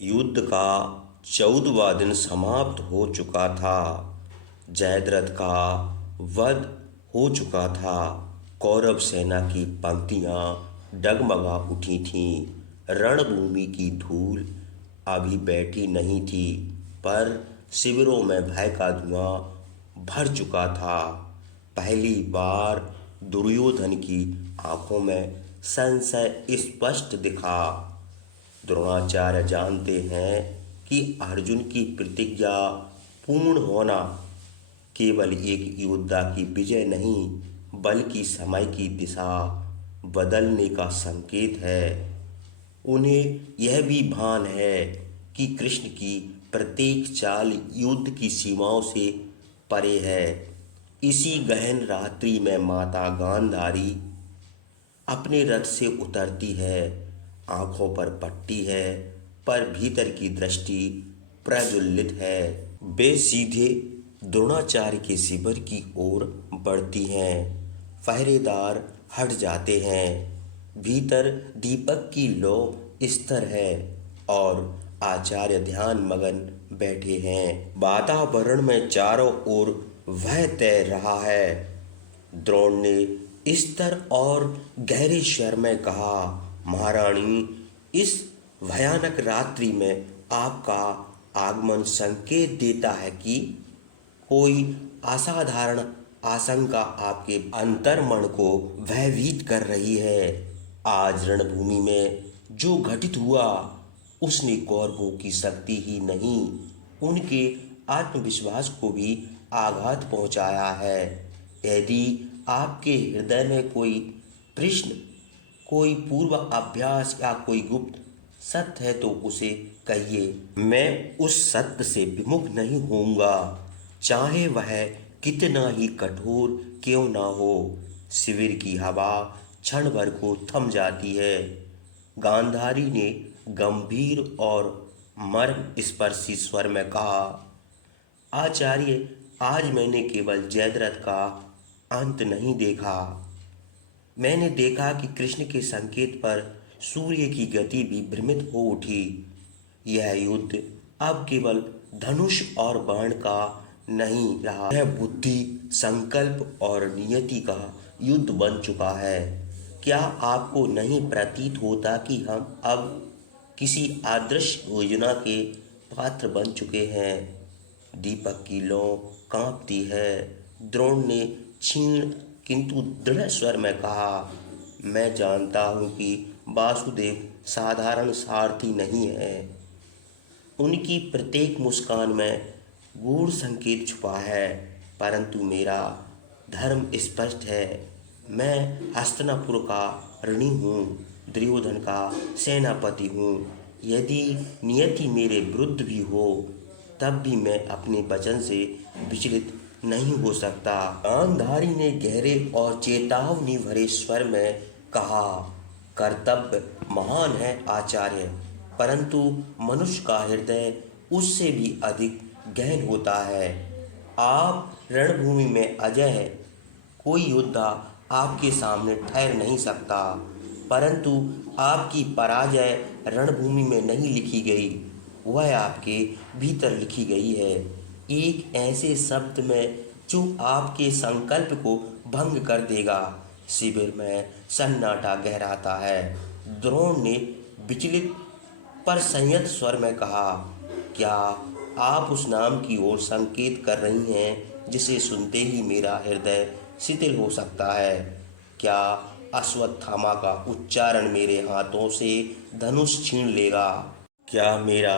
युद्ध का 14वां दिन समाप्त हो चुका था। जयद्रथ का वध हो चुका था। कौरव सेना की पंक्तियां डगमगा उठी थीं। रणभूमि की धूल अभी बैठी नहीं थी, पर शिविरों में भय का धुआं भर चुका था। पहली बार दुर्योधन की आंखों में संशय स्पष्ट दिखा। द्रोणाचार्य जानते हैं कि अर्जुन की प्रतिज्ञा पूर्ण होना केवल एक योद्धा की विजय नहीं, बल्कि समय की दिशा बदलने का संकेत है। उन्हें यह भी भान है कि कृष्ण की प्रत्येक चाल युद्ध की सीमाओं से परे है। इसी गहन रात्रि में माता गांधारी अपने रथ से उतरती है। आंखों पर पट्टी है, पर भीतर की दृष्टि प्रज्वलित है। वे सीधे द्रोणाचार्य के शिविर की ओर बढ़ती हैं। पहरेदार हट जाते हैं। भीतर दीपक की लौ स्थिर है और आचार्य ध्यान मगन बैठे हैं। वातावरण में चारों ओर भय तैर रहा है। द्रोण ने स्थिर और गहरे स्वर में कहा, महारानी, इस भयानक रात्रि में आपका आगमन संकेत देता है कि कोई असाधारण आशंका आपके अंतर्मन को भयभीत कर रही है। आज रणभूमि में जो घटित हुआ, उसने कौरवों की शक्ति ही नहीं, उनके आत्मविश्वास को भी आघात पहुंचाया है। यदि आपके हृदय में कोई प्रश्न, कोई पूर्व अभ्यास या कोई गुप्त सत्य है तो उसे कहिए। मैं उस सत्य से विमुख नहीं होऊंगा, चाहे वह कितना ही कठोर क्यों ना हो। शिविर की हवा क्षण भर को थम जाती है। गांधारी ने गंभीर और मर्म स्पर्शी स्वर में कहा, आचार्य, आज मैंने केवल जयद्रथ का अंत नहीं देखा, मैंने देखा कि कृष्ण के संकेत पर सूर्य की गति भी भ्रमित हो उठी। यह युद्ध अब केवल धनुष और बाण का नहीं रहा, यह बुद्धि, संकल्प और नियति का युद्ध बन चुका है। क्या आपको नहीं प्रतीत होता कि हम अब किसी आदर्श योजना के पात्र बन चुके हैं? दीपक की लौ कांपती है। द्रोण ने क्षीण किंतु दृढ़ स्वर में कहा, मैं जानता हूं कि वासुदेव साधारण सारथी नहीं है। उनकी प्रत्येक मुस्कान में गूढ़ संकेत छुपा है, परंतु मेरा धर्म स्पष्ट है। मैं हस्तिनापुर का ऋणी हूँ, दुर्योधन का सेनापति हूँ। यदि नियति मेरे विरुद्ध भी हो, तब भी मैं अपने वचन से विचलित नहीं हो सकता। गांधारी ने गहरे और चेतावनी भरे स्वर में कहा, कर्तव्य महान है आचार्य, परंतु मनुष्य का हृदय उससे भी अधिक गहन होता है। आप रणभूमि में अजय हैं, कोई योद्धा आपके सामने ठहर नहीं सकता, परंतु आपकी पराजय रणभूमि में नहीं लिखी गई, वह आपके भीतर लिखी गई है। एक ऐसे शब्द में जो आपके संकल्प को भंग कर देगा। शिविर में सन्नाटा गहराता है। द्रोण ने विचलित पर संयत स्वर में कहा, क्या आप उस नाम की ओर संकेत कर रही हैं जिसे सुनते ही मेरा हृदय शिथिल हो सकता है? क्या अश्वत्थामा का उच्चारण मेरे हाथों से धनुष छीन लेगा? क्या मेरा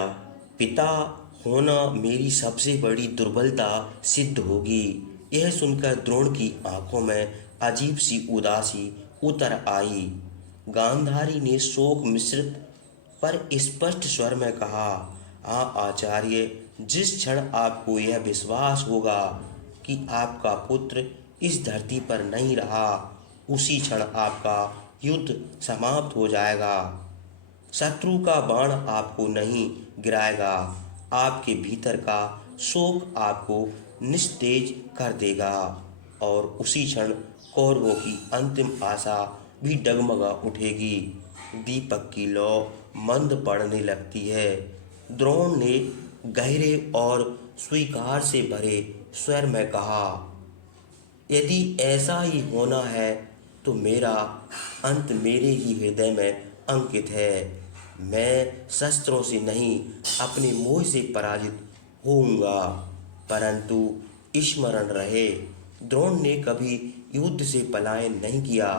पिता होना मेरी सबसे बड़ी दुर्बलता सिद्ध होगी? यह सुनकर द्रोण की आंखों में अजीब सी उदासी उतर आई। गांधारी ने शोक मिश्रित पर स्पष्ट स्वर में कहा, हाँ आचार्य, जिस क्षण आपको यह विश्वास होगा कि आपका पुत्र इस धरती पर नहीं रहा, उसी क्षण आपका युद्ध समाप्त हो जाएगा। शत्रु का बाण आपको नहीं गिराएगा, आपके भीतर का शोक आपको निस्तेज कर देगा, और उसी क्षण कौरवों की अंतिम आशा भी डगमगा उठेगी। दीपक की लौ मंद पड़ने लगती है। द्रोण ने गहरे और स्वीकार से भरे स्वर में कहा, यदि ऐसा ही होना है तो मेरा अंत मेरे ही हृदय में अंकित है। मैं शस्त्रों से नहीं, अपने मोह से पराजित होऊंगा। परंतु स्मरण रहे, द्रोण ने कभी युद्ध से पलायन नहीं किया।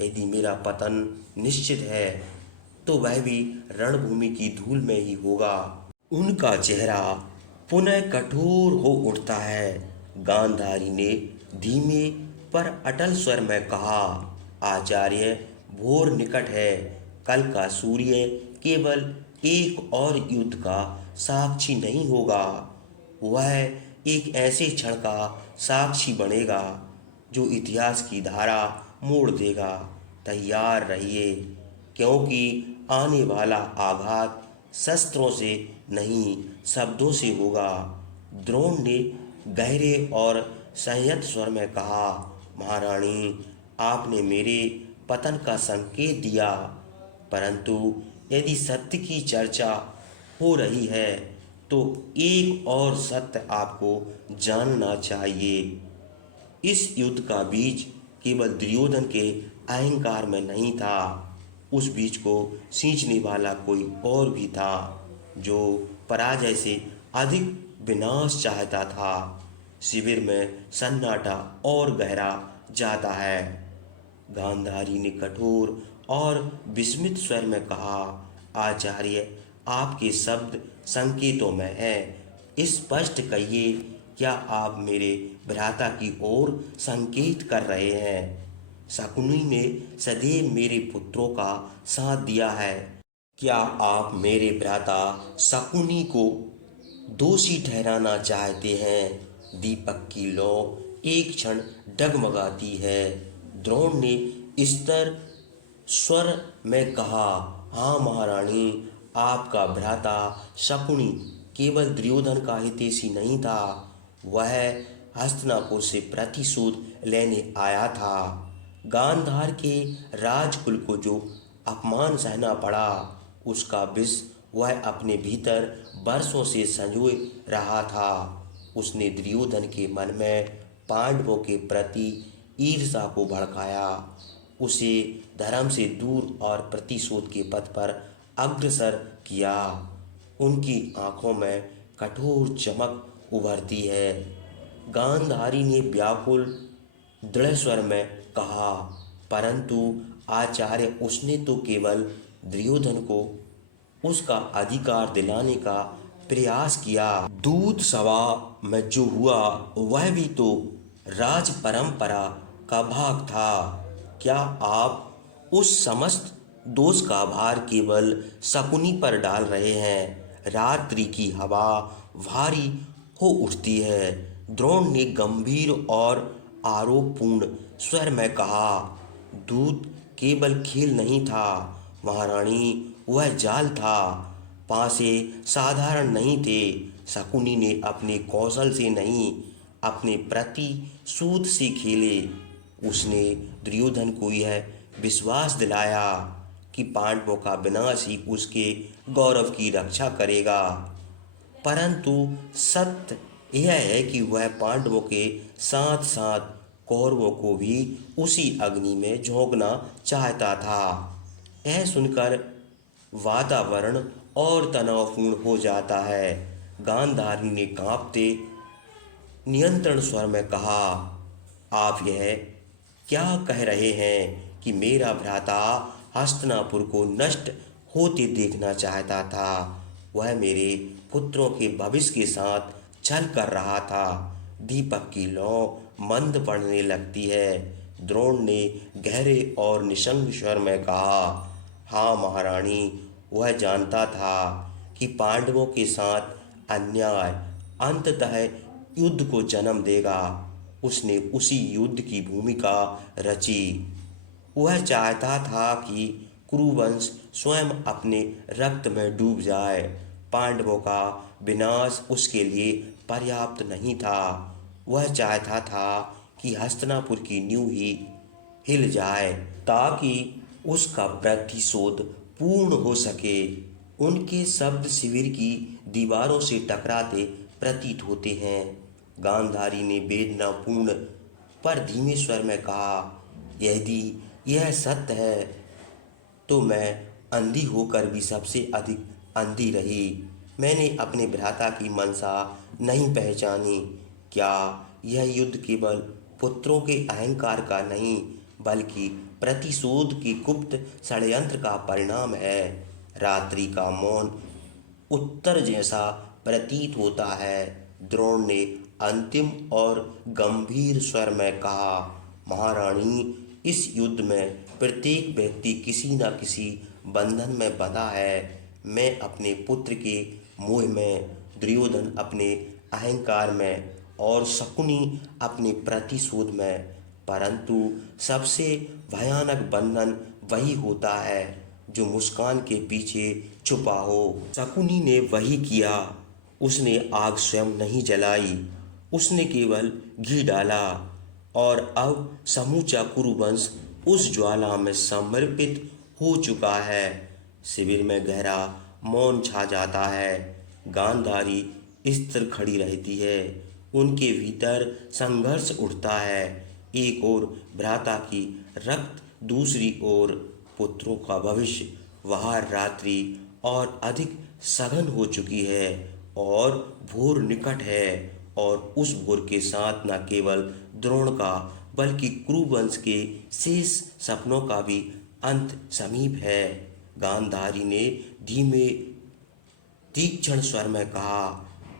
यदि मेरा पतन निश्चित है तो वह भी रणभूमि की धूल में ही होगा। उनका चेहरा पुनः कठोर हो उठता है। गांधारी ने धीमे पर अटल स्वर में कहा, आचार्य, भोर निकट है। कल का सूर्य केवल एक और युद्ध का साक्षी नहीं होगा, वह एक ऐसे क्षण का साक्षी बनेगा जो इतिहास की धारा मोड़ देगा। तैयार रहिए, क्योंकि आने वाला आघात शस्त्रों से नहीं, शब्दों से होगा। द्रोण ने गहरे और संयत स्वर में कहा, महारानी, आपने मेरे पतन का संकेत दिया, परंतु यदि सत्य की चर्चा हो रही है तो एक और सत्य आपको जानना चाहिए। इस युद्ध का बीज केवल दुर्योधन के अहंकार में नहीं था, उस बीज को सींचने वाला कोई और भी था, जो पराजय से अधिक विनाश चाहता था। शिविर में सन्नाटा और गहरा जाता है। गांधारी ने कठोर और विस्मित स्वर में कहा, आचार्य, आपके शब्द संकेतों में हैं, स्पष्ट कहिए, क्या आप मेरे भ्राता की ओर संकेत कर रहे हैं? शकुनी ने सदैव मेरे पुत्रों का साथ दिया है। क्या आप मेरे भ्राता शकुनी को दोषी ठहराना चाहते हैं? दीपक की लौ एक क्षण डगमगाती है। द्रोण ने स्थिर स्वर में कहा, हाँ महारानी, आपका भ्राता शकुनी केवल दुर्योधन का हितैषी नहीं था, वह हस्तिनापुर से प्रतिशोध लेने आया था। गांधार के राजकुल को जो अपमान सहना पड़ा, उसका विष वह अपने भीतर वर्षों से संजोए रहा था। उसने दुर्योधन के मन में पांडवों के प्रति ईर्ष्या को भड़काया, उसे धर्म से दूर और प्रतिशोध के पथ पर अग्रसर किया। उनकी आंखों में कठोर चमक उभरती है। गांधारी ने व्याकुल दृढ़ स्वर में कहा, परंतु आचार्य, उसने तो केवल दुर्योधन को उसका अधिकार दिलाने का प्रयास किया। दूत सभा में जो हुआ वह भी तो राज परंपरा का भाग था। क्या आप उस समस्त दोष का भार केवल शकुनी पर डाल रहे हैं? रात्रि की हवा भारी हो उठती है। द्रोण ने गंभीर और आरोपपूर्ण स्वर में कहा, दूत केवल खेल नहीं था महारानी, वह जाल था। पासे साधारण नहीं थे। शकुनी ने अपने कौशल से नहीं, अपने प्रतिशोध से खेले। उसने दुर्योधन को यह विश्वास दिलाया कि पांडवों का विनाश ही उसके गौरव की रक्षा करेगा, परंतु सत्य यह है कि वह पांडवों के साथ साथ कौरवों को भी उसी अग्नि में झोंकना चाहता था। यह सुनकर वातावरण और तनावपूर्ण हो जाता है। गांधारी ने कांपते नियंत्रण स्वर में कहा, आप यह क्या कह रहे हैं कि मेरा भ्राता हस्तिनापुर को नष्ट होते देखना चाहता था? वह मेरे पुत्रों के भविष्य के साथ छल कर रहा था। दीपक की लौ मंद पड़ने लगती है। द्रोण ने गहरे और निशंक स्वर में कहा, हाँ महारानी, वह जानता था कि पांडवों के साथ अन्याय अंततः युद्ध को जन्म देगा। उसने उसी युद्ध की भूमिका रची। वह चाहता था कि कुरुवंश स्वयं अपने रक्त में डूब जाए। पांडवों का विनाश उसके लिए पर्याप्त नहीं था। वह चाहता था कि हस्तिनापुर की नींव ही हिल जाए ताकि उसका प्रतिशोध पूर्ण हो सके। उनके शब्द शिविर की दीवारों से टकराते प्रतीत होते हैं। गांधारी ने वेदनापूर्ण पर धीमे स्वर में कहा, यदि यह सत्य है तो मैं अंधी होकर भी सबसे अधिक अंधी रही। मैंने अपने भ्राता की मंशा नहीं पहचानी। क्या यह युद्ध केवल पुत्रों के अहंकार का नहीं बल्कि प्रतिशोध के गुप्त षड्यंत्र का परिणाम है? रात्रि का मौन उत्तर जैसा प्रतीत होता है। द्रोण ने अंतिम और गंभीर स्वर में कहा, महारानी, इस युद्ध में प्रत्येक व्यक्ति किसी न किसी बंधन में बंधा है। मैं अपने पुत्र के मोह में, दुर्योधन अपने अहंकार में और शकुनी अपने प्रतिशोध में। परंतु सबसे भयानक बंधन वही होता है जो मुस्कान के पीछे छुपा हो। शकुनी ने वही किया। उसने आग स्वयं नहीं जलाई, उसने केवल घी डाला और अब समूचा कुरुवंश उस ज्वाला में समर्पित हो चुका है। शिविर में गहरा मौन छा जाता है। गांधारी स्थिर खड़ी रहती है। उनके भीतर संघर्ष उठता है। एक ओर भ्राता की रक्त, दूसरी ओर पुत्रों का भविष्य। वह रात्रि और अधिक सघन हो चुकी है और भोर निकट है और उस भोर के साथ न केवल द्रोण का बल्कि कुरुवंश के शेष सपनों का भी अंत समीप है। गांधारी ने धीमे तीक्ष्ण स्वर में कहा,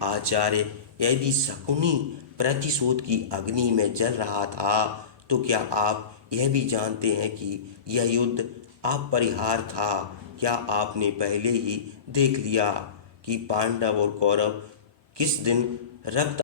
आचार्य, यदि शकुनी प्रतिशोध की अग्नि में जल रहा था तो क्या आप यह भी जानते हैं कि यह युद्ध अपरिहार्य था? क्या आपने पहले ही देख लिया कि पांडव और कौरव किस दिन रक्त